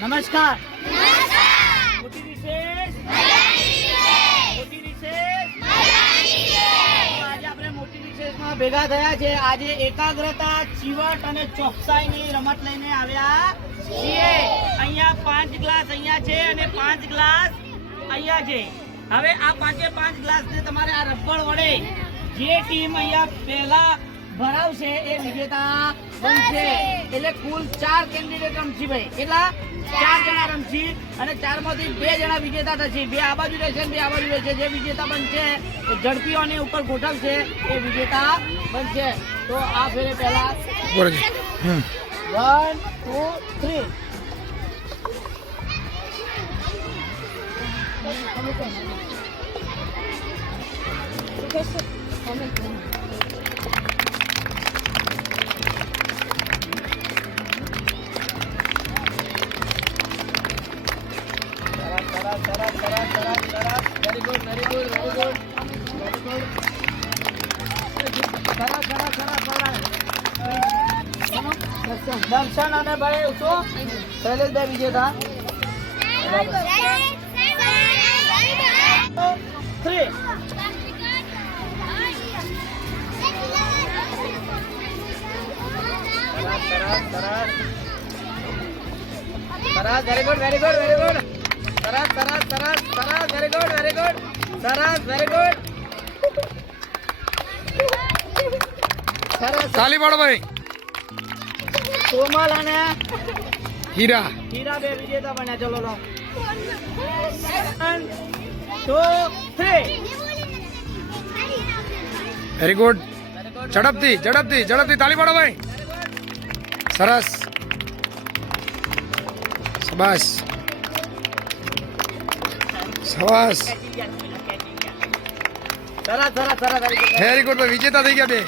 નમસ્કાર. નમસ્કાર. મોટી વિશેષ મોટી વિશેષ આજે આપણે મોટી વિશેષમાં ભેગા થયા છે. આજે એકાગ્રતા, ચીવટ અને ચોકસાઈની રમત લઈને આવ્યા છીએ. અહીંયા 5 ગ્લાસ અહીંયા છે અને 5 ગ્લાસ અહીંયા છે. હવે આ 5 ગ્લાસને તમારે આ રબર વડે જે ટીમ અહીંયા પહેલા ભરાવશે એ વિજેતા બનશે. એટલે કુલ 4 કેન્ડિડેટ રમશે ભાઈ. કેટલા? 4 જણા રમશે અને 4 માંથી 2 જણા વિજેતા થશે. 2 આ બાજુ રહેશે અને 2 આ બાજુ રહેશે. જે વિજેતા બનશે એ ઝડપીઓને ઉપર ગોઠવશે એ વિજેતા બનશે. તો આ ફેરે પહેલા 1 2 3 વેરી ગુડ દર્શન અને ભાઈ શું શૈલેષભાઈ વિજેતા. 3 સરસ વેરી ગુડ સરસ વેરી ગુડ સરસ. તાલી પાડો ભાઈ. કોમલ અને હીરા 2 વિજેતા બન્યા. ચલો લો 1 2 3 વેરી ગુડ. ઝડપથી તાલી પાડો ભાઈ. સરસ. શાબાશ. સરસ વેરી ગુડ ભાઈ. વિજેતા થઈ ગયા 2.